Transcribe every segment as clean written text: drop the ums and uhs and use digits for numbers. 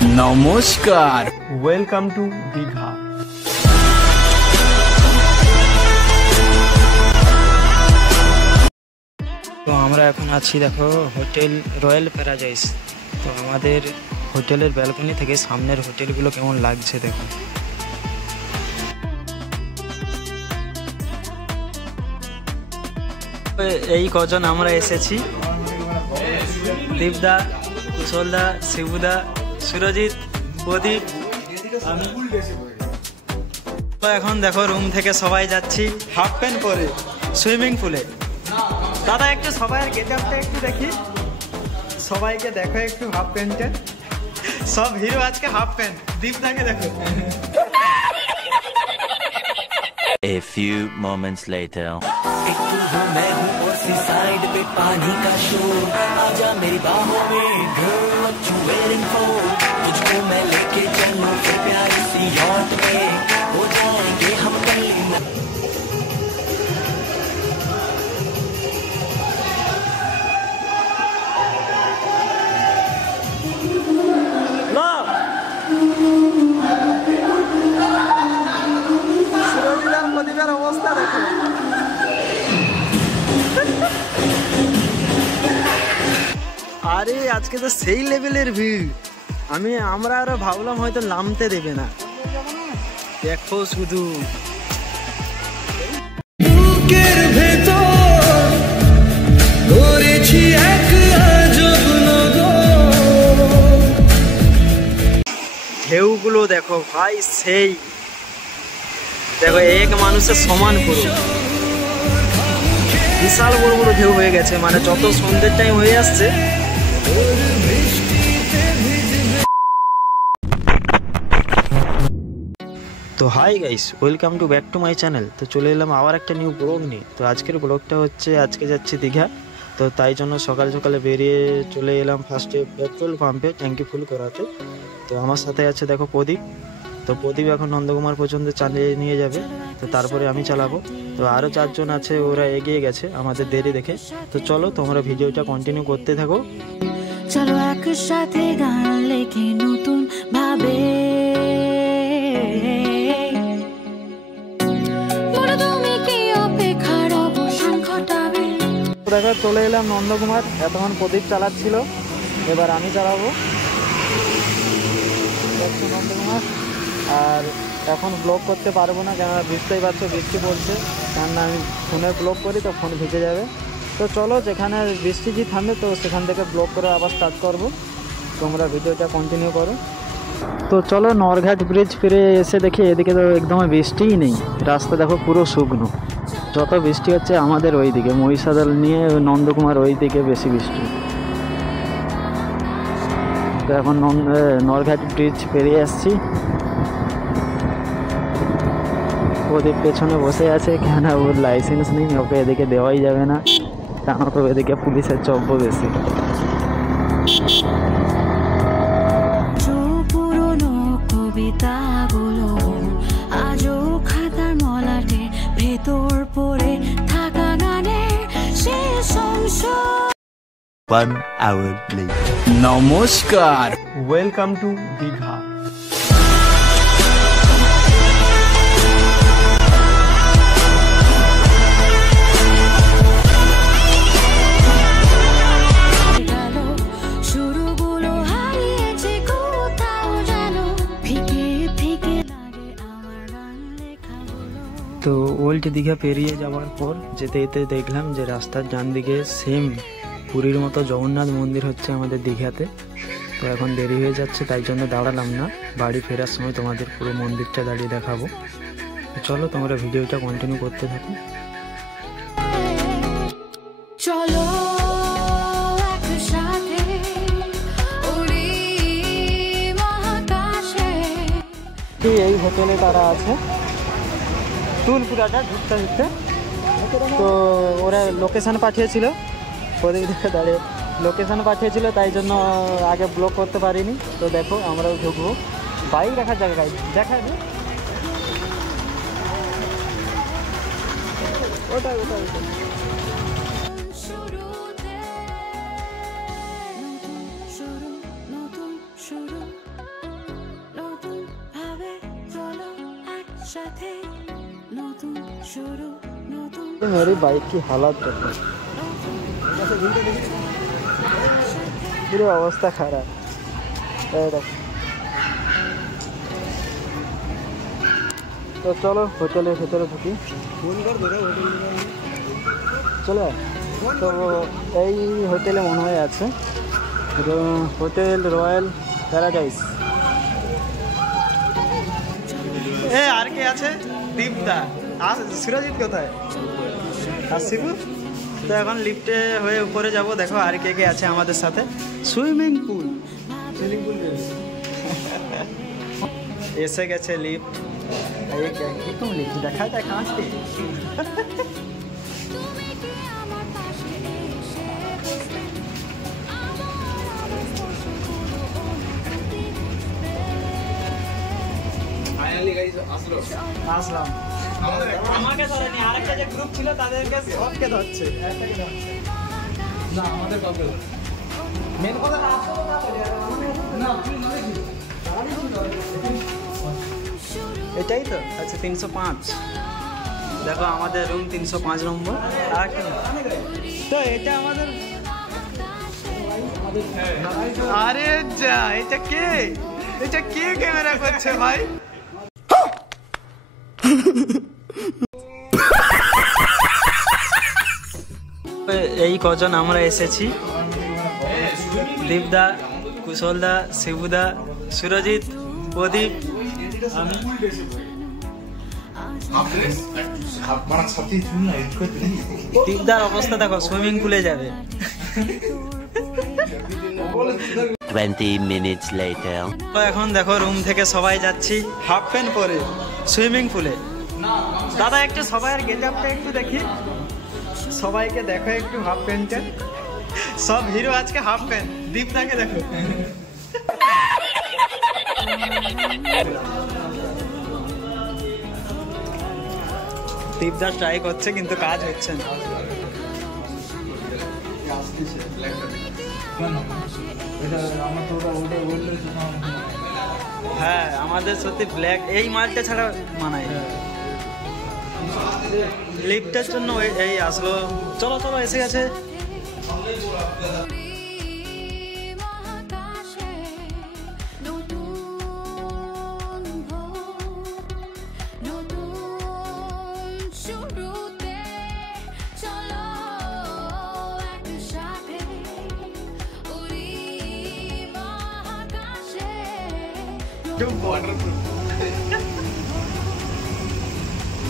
নমস্কার, welcome to Digha. তো আমরা এখন আছি দেখো হোটেল রয়্যাল প্যারাডাইস। তো আমাদের হোটেলের ব্যালকনি থেকে সামনের হোটেলগুলো কেমন লাগছে দেখো। এই কজন আমরা এসেছি, দীপদা, কুশলদা, শিবুদা, সুরজিৎ, প্রদীপ, আমি। এখন দেখো রুম থেকে সবাই যাচ্ছি হাফ প্যান্ট পরে সুইমিং পুলে। দাদা একটু সবাই গেট আপটা একটু দেখি, সবাইকে দেখো একটু হাফ প্যান্টে, সব হিরো আজকে হাফ প্যান্ট। দীপদাকে দেখো। A few moments later. मैं हूँ उसी साइड पे पानी का शोर, आजा मेरी बाहों में girl, what you waiting for? तुझको मैं लेके चलूं फिर प्यारी सी यॉट में, हो जाएंगे हम कल অবস্থা দেখো। আরে আজকে তো সেই লেভেলের ভিড়, আমরা আরো ভাবলাম হয়তো নামতে দেবে না। দেখো শুধু ঢেউগুলো দেখো ভাই, সেই দেখো এক মানুষের সমান পুরো, বিশাল বড় বড় ঢেউ হয়ে গেছে। মানে যত সন্ধ্যের টাইম হয়ে আসছে। তো hi guys, welcome to back to my channel. তো চলে এলাম আবার একটা নিউ ব্লগ নিয়ে। তো আজকের ব্লগটা হচ্ছে আজকে যাচ্ছি দীঘা। তো তাই জন্য সকালে সকালে বেরিয়ে চলে এলাম ফার্স্টে পেট্রোল পাম্পে ট্যাঙ্কি ফুল করাতে। তো আমার সাথে আছে দেখো প্রদীপ। তো প্রদীপ এখন নন্দকুমার পর্যন্ত চালিয়ে নিয়ে যাবে, তো তারপরে আমি চালাবো। তো আরও 4 জন আছে, ওরা এগিয়ে গেছে আমাদের দেরি দেখে। তো চলো তোমরা ভিডিওটা কন্টিনিউ করতে থাকো। চলো একসাথে গান লেখি নতুন ভাবে, দেখো চলে এলাম নন্দকুমার। এতক্ষণ প্রদীপ চালাচ্ছিল, এবার আমি চালাবো নন্দকুমার। আর এখন ব্লগ করতে পারবো না, কেননা বুঝতেই পারছো বৃষ্টি পড়ছে। কেননা আমি ফোনে ব্লগ করি তো ফোন ভিজে যাবে। তো চলো যেখানে বৃষ্টি যে থামবে তো সেখান থেকে ব্লগ করে আবার স্টার্ট করব। তোমরা ভিডিওটা কন্টিনিউ করো। তো চলো নরঘাট ব্রিজ ফিরে এসে দেখি এদিকে তো একদম বৃষ্টিই নেই, রাস্তা দেখো পুরো শুকনো। যত বৃষ্টি হচ্ছে আমাদের ওই দিকে মহিষাদল নিয়ে নন্দকুমার ওই দিকে বেশি বৃষ্টি। তো এখন নরঘাট ব্রিজ পেরিয়ে আসছি। প্রদীপ পেছনে বসে আছে, কেন ওর লাইসেন্স নেই, ওকে এদিকে দেওয়াই যাবে না, কেন তো এদিকে পুলিশের চব্য বেশি। পুরনো কবিতাগুলো আজও খাতার মলাটে ভেতর পড়ে থাকা গানের শেষ অংশ। 1 hour later. নমস্কার, ওয়েলকাম টু দীঘা। তো ওল্ড দীঘা পেরিয়ে যাওয়ার পর যেতে যেতে দেখলাম যে রাস্তার ডান দিকে সেম পুরীর মতো জগন্নাথ মন্দির হচ্ছে আমাদের দীঘাতে। তো এখন দেরি হয়ে যাচ্ছে, তাই জন্য দাঁড়ালাম না, বাড়ি ফেরার সময় তোমাদের পুরো মন্দিরটা দাঁড়িয়ে দেখাবো। চলো তোমরা ভিডিওটা কন্টিনিউ করতে থাকো। চলো একসাথে উড়ি মহাকাশে। এই হোটেলে তারা আছে টুলপুরাটা ঢুকতে ঢুকতে। তো ওরা লোকেশান পাঠিয়েছিল, প্রদীপ দেখে দাঁড়িয়ে লোকেশান পাঠিয়েছিল, তাই জন্য আগে ব্লক করতে পারিনি। তো দেখো আমরাও ঢুকবো, বাইক রাখার জায়গায় দেখা যায় ওটাই ওটাই ওটাই। সাথে নতুন শুরু নতুন मेरी बाइक की हालत देखो, पूरी अवस्था खराब। तो चलो होटेलेर भेतरे ढुकी, चलो। तो এই হোটেলে মনে হয় আছে হোটেল রয়্যাল প্যারাডাইস। এ আর কে আছে? দীপদা আর সুরজিৎ কোথায়? আর শিবু? তো এখন লিফটে হয়ে উপরে যাব, দেখো আর কে কে আছে আমাদের সাথে। সুইমিং পুল এসে গেছে লিফট। কিরকম লিফট দেখা যায় কাঁচতে? তুমি কি আমার পাশে এসে বসবে আমার স্পর্শগুলো অনুভূতি আসলাম। আমাকে ধরেনি, আরেকটা যে গ্রুপ ছিল তাদেরকে সবকে ধরছে। এটাই তো আচ্ছা 305। দেখো আমাদের রুম 305 নম্বর। আর তো এটা আমাদের, আরে যা, এটা কে ক্যামেরা করছে ভাই? এই কজন আমরা এসেছি, দীপদা, কুশলদা, শিবুদা, সুরজিৎ, প্রদীপ, আমি। দীপদার অবস্থা দেখো, সুইমিং পুলে যাবে। 20 minutes later. তো এখন দেখো রুম থেকে সবাই যাচ্ছি হাফ প্যান্ট পরে সুইমিং পুলে। দাদা একটু সবাইয়ের গেটআপটা একটু দেখি, সবাইকে দেখো একটু হাফ প্যান্টে। সব হিরো আজকে হাফ প্যান্ট। দীপদাকে দেখো, দীপদা ট্রাই করছে কিন্তু কাজ হচ্ছে না। হ্যাঁ আমাদের সত্যি ব্ল্যাক এই মালটা ছাড়া মানায়। লিফটের জন্য এই আসলো। চলো চলো এসে গেছে। মহাকাশে নতুন নতুন শুরুতে চলো একসাথে উড়ি মহাকাশে।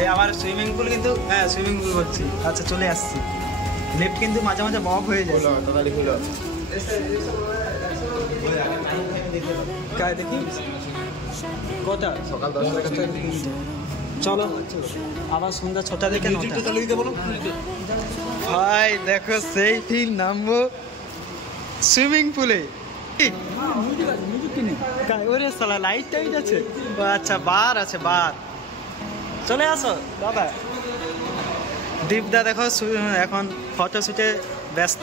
এই আমার সুইমিং পুল কিন্তু, হ্যাঁ সুইমিং পুল করছি। আচ্ছা চলে আসছি। লিফট কিন্তু মাঝে মাঝে বক হয়ে যায়। দেখি কটা? সকাল 10টা। চলো আবার সন্ধ্যা 6টা থেকে 9টা। ভাই দেখো সেই ফিল, নামবো সুইমিং পুলে। ওরে সালা লাইট টাইট আছে। আচ্ছা বার আছে, বার। চলে আসো দাদা। দীপদা দেখো এখন ফটো শুটে ব্যস্ত।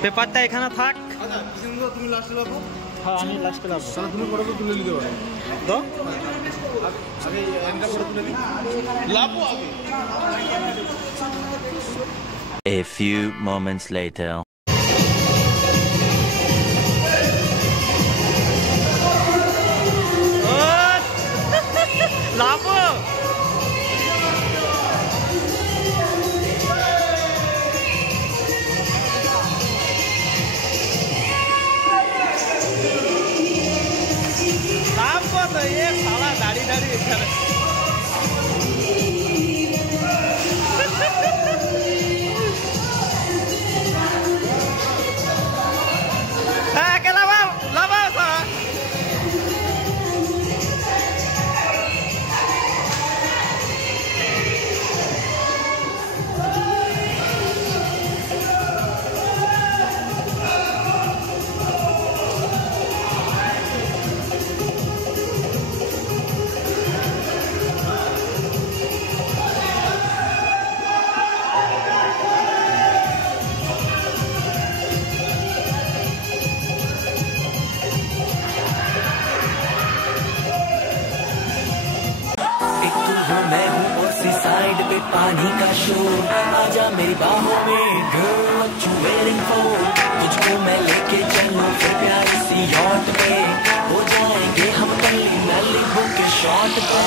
পেপারটা এখানে থাক। তুমি লাস্টে লাভো? হ্যাঁ আমি লাস্টে লাভো। তুমি ফটো তুলে নিতে পারো তো? আগে এন্ডটা ফটো তুলে নিই, লাভো আগে। A few moments later. লাভো তো এ সালা দাঁড়িয়ে দাঁড়িয়ে এখানে। হ্যাঁ কে লাভাও লাভাও সালা। पे पानी का शोर आजा मेरी बाहों में girl what you waiting for तुझको मैं लेके चलूं फिर प्यारी सी yacht पे हो जाएंगे हम कल्ली नल्ली बुक शॉट पे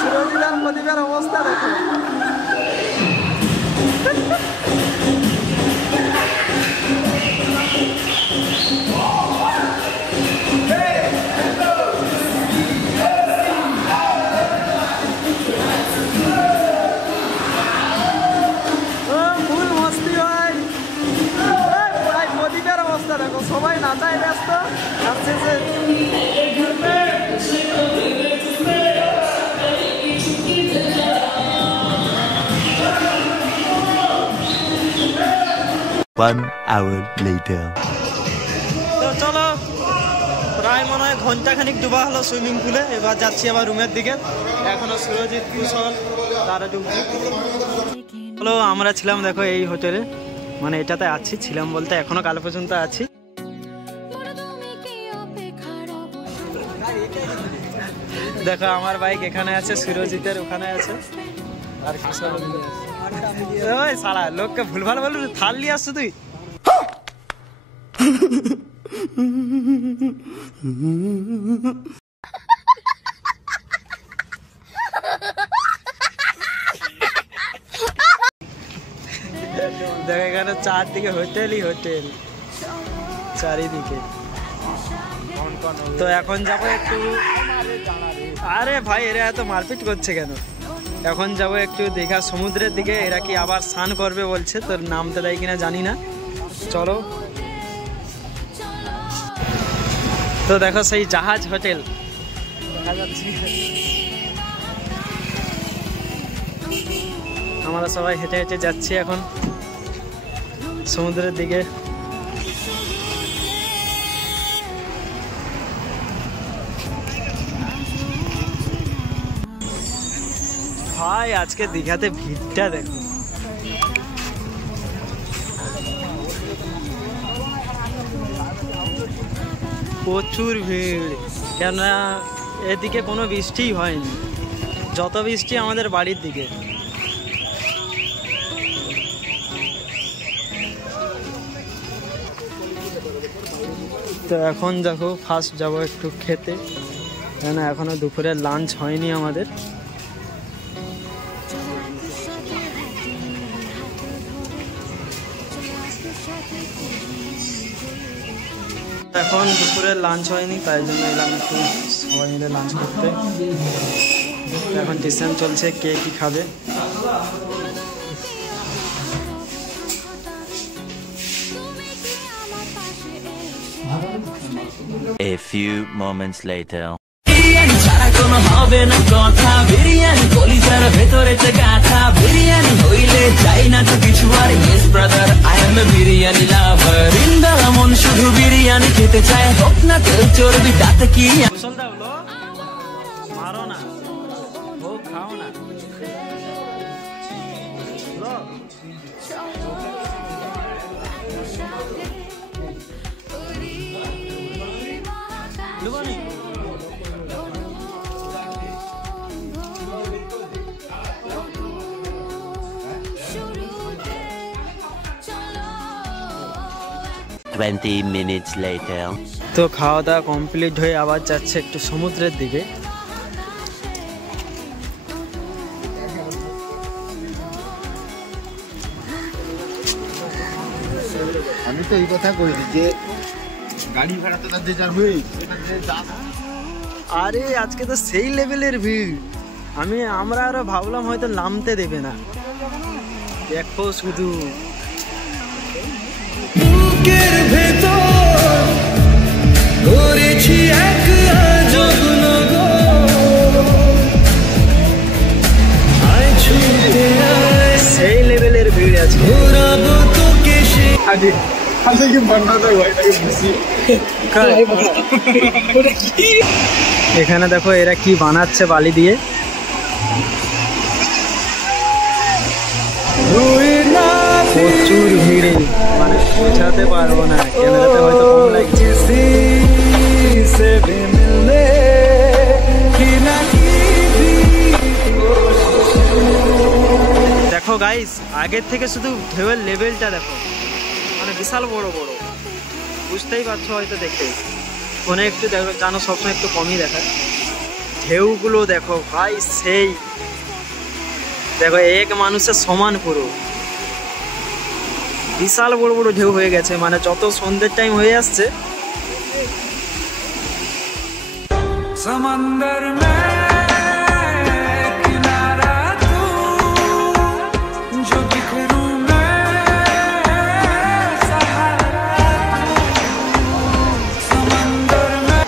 সুরজিদার প্রদীপের অবস্থা দেখো। ফুল মস্তি ভাই, ভাই প্রদীপের অবস্থা দেখো, সবাই নাচায় ব্যস্ত আসছে। 1 hour later. তো চলো, প্রায় মনে হয় ঘন্টাখানিক ডুবা হলো সুইমিং পুলে। এবার যাচ্ছি আবার রুমের দিকে। এখনো সুরজিৎ, কুশল তারা ডুবছে। হলো আমরা ছিলাম দেখো এই হোটেলে, মানে এটাতে আছি, ছিলাম বলতে এখনো কাল পর্যন্ত আছি। দেখো আমার বাইক এখানে আছে, সুরজিতের ওখানে আছে, আর কুশল ওই সারা লোককে ভুলভাল বলবি, থাল নিয়ে আসছো তুই। দেখ এখানে চারদিকে হোটেলই হোটেল চারিদিকে। তো এখন যাবো একটু, আরে ভাই এরা এত মারপিট করছে কেন? এখন যাবো একটু দীঘা সমুদ্রের দিকে। এরা কি আবার স্নান করবে বলছে, তোর নামতে দেয় কিনা জানি না। চলো। তো দেখো সেই জাহাজ হোটেল দেখা যাচ্ছে। আমরা সবাই হেঁটে হেঁটে যাচ্ছি এখন সমুদ্রের দিকে। ভাই আজকে দীঘাতে ভিড়টা দেখো, প্রচুর ভিড়। কেননা এদিকে কোনো বৃষ্টিই হয়নি, যত বৃষ্টি আমাদের বাড়ির দিকে। তো এখন দেখো ফার্স্ট যাবো একটু খেতে, কেন এখনো দুপুরের লাঞ্চ হয়নি আমাদের। এখন দুপুরের লাঞ্চ হয়নি, তাই জন্য এলাম একটু সবাই মিলে লাঞ্চ করতে। এখন ডিসিশন চলছে কে কি খাবে। A few moments later. Biryani ছাড়া কোনো হবে না কথা, বিরিয়ানি কলিজার ভেতরে গাথা, বিরিয়ানি হইলে চাই না তো কিছু আর। Yes brother I M A biryani লাভার, ইন্দালা মন শুধু বিরিয়ানি খেতে চায়, হোক না তেল চর্বি তাতে কি। কুশলদা বলো মারো না, ও খাও না। লুবানি 20 minutes later. তো খাওয়া দাওয়া কমপ্লিট হয়ে আবার যাচ্ছে একটু সমুদ্রের দিকে। আমি তো এই কথা কইছি যে গাড়ি ভাড়া তো যে যার হই, আরে আজকে তো সেই লেভেলের ভিড়, আমরা আরো ভাবলাম হয়তো নামতে দেবে না। দেখো শুধু বুকের ভেতর করেছি এক আজব নগর, আয় ছুটে আয় সেই লেভেলের ভিড় আছে। ঘোরাবো তোকে সে আগে আগে কি বান্নাটা ভাইটাকে বুঝি। এখানে দেখো এরা কি বানাচ্ছে বালি দিয়ে। প্রচুর ভিড়, মানে বোঝাতে পারবো না, ক্যামেরাতে হয়তো কম লাগছে। দেখো গাইস, আগের থেকে শুধু ঢেউয়ের লেভেলটা দেখো, মানে বিশাল বড় বড়, বুঝতেই পারছো হয়তো দেখে। ফোনে একটু দেখো, জানো সবসময় একটু কমই দেখায়। ঢেউগুলো দেখো ভাই, সেই দেখো এক মানুষের সমান পুরো, বিশাল বড় বড় ঢেউ হয়ে গেছে। মানে যত সন্ধ্যের টাইম হয়ে আসছে, समंदर में किनारा तू, जो बिखरूं मैं सहारा तू। समंदर में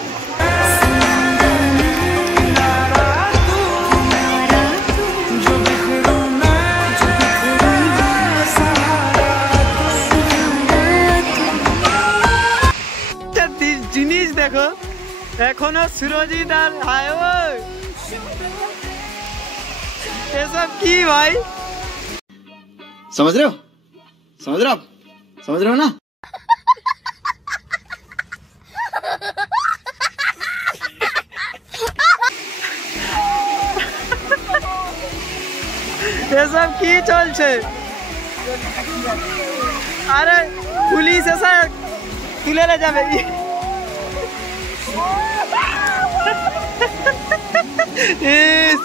किनारा तू, जो बिखरूं मैं सहारा तू। জিনিস দেখো, এখনো সুরজিৎ আর হায় এসব কি ভাই? समझ रहे हो आप समझ रहे हो ना? এসব কি চলছে? আরে পুলিশ এসে তুলে নিয়ে যাবে। ইস,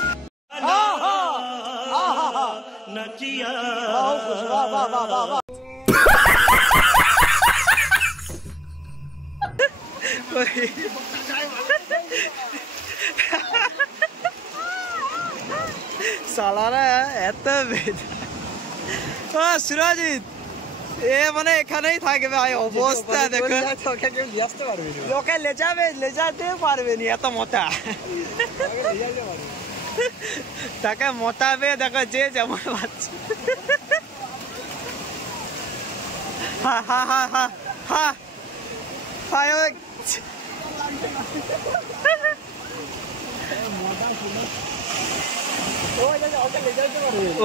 সালারা এত ও সুরজিৎ, এ মানে এখানেই থাকবে ভাই, অবস্থা দেখো। লোকে লেজাতে পারবে নি, এত মোটা। তাকে মোটাবে দেখো, যে যেমন পাচ্ছে। হা হা হা হা হা হায়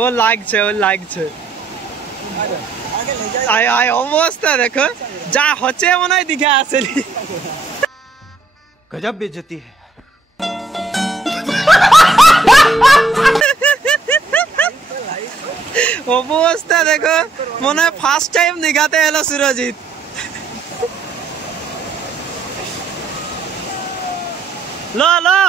ও লাগছে, ও লাগছে। অবস্থা দেখো, যা হচ্ছে মনে হয় দিঘা আসেনি। গজব বেজতি। অবস্থা দেখো, মনে হয় ফার্স্ট টাইম দীঘাতে এলো সুরজিৎ। লো লো